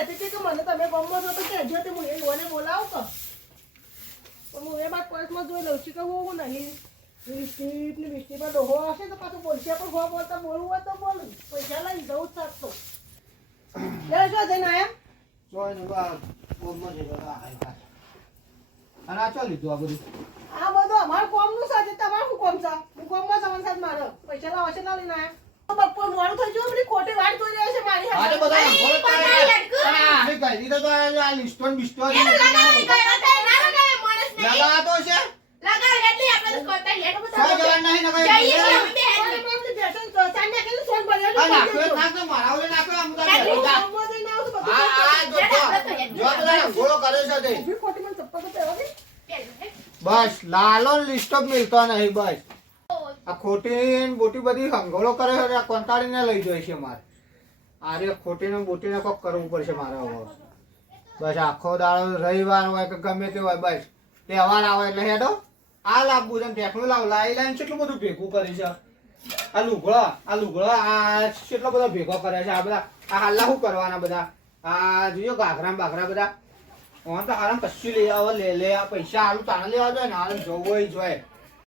કહેતી હતી કે મને તમે ગમો છો તો કહેજો તે હું એને બોલાવું તો હું એ બાદ પર્સમાં જોઈ લઉં છું કે હું નહીં લિપસ્ટિક ને બિસ્ટીમાં ડોહો હશે તો પાછું બોલશે પણ હો બોલતા બોલવું હોય તો બોલું પૈસા લઈને જવું જ શકતો શું જઈને આયા જોઈ ને બા બોલમાં છે અને આ ચાલ લીધું આ બધું આ બધું અમારું કોમનું સાથે તમારું શું કોમ છે હું કોમમાં જવાનું સાથે મારો પૈસા લાવો છે ના લઈને આયા બપોર મોડું થઈ ગયું પેલી ખોટી વાટ જોઈ રહ્યા છે મારી આજે બધા ગઈ દીધો તો આ લિસ્ટોન બિસ્ટોન લગાતો છે સો જવાન નહીં બસ લાલો લિસ્ટો મિલતો નહીં બસ આ ખોટી બોટી બધી હંગોળો કરે છે કંટાળીને લઈ જાય છે મારે આરે ખોટી ને બોટીને કોક કરવું પડશે મારે હવે બસ આખો દાડો રવિવાર હોય કે ગમે તે હોય બસ તહેવાર આવે એટલે હેડો આ લાવવું છે ટેકનું લાવી લાઈને કેટલું બધું ભેગું કરી છે આ લુગડો આ કેટલો બધો ભેગો કરે છે આ બધા આ હાલા શું કરવાના બધા આ જોયો ઘાઘરા બાઘરા બધા તો હારામ કશું લઈ આવે લે આ પૈસા આલુ તાણે લેવા જોઈએ ને હાલ જોવો જોઈએ